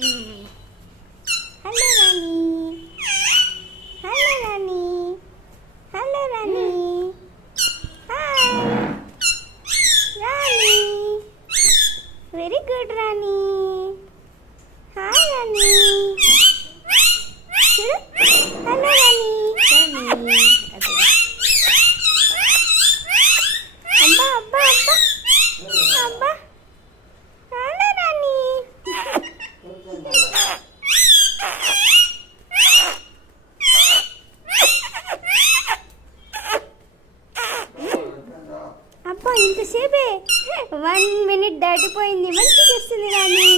Hello రాణి, hello రాణి, hello రాణి, hi రాణి, very good రాణి, hi రాణి, hello రాణి, రాణి అబ్బా అబ్బా అబ్బా అబ్బా, హలో రాణి. అబ్బా ఇంతసేపే 1 minute దాటిపోయింది. మంచిగా వస్తుంది రాణి.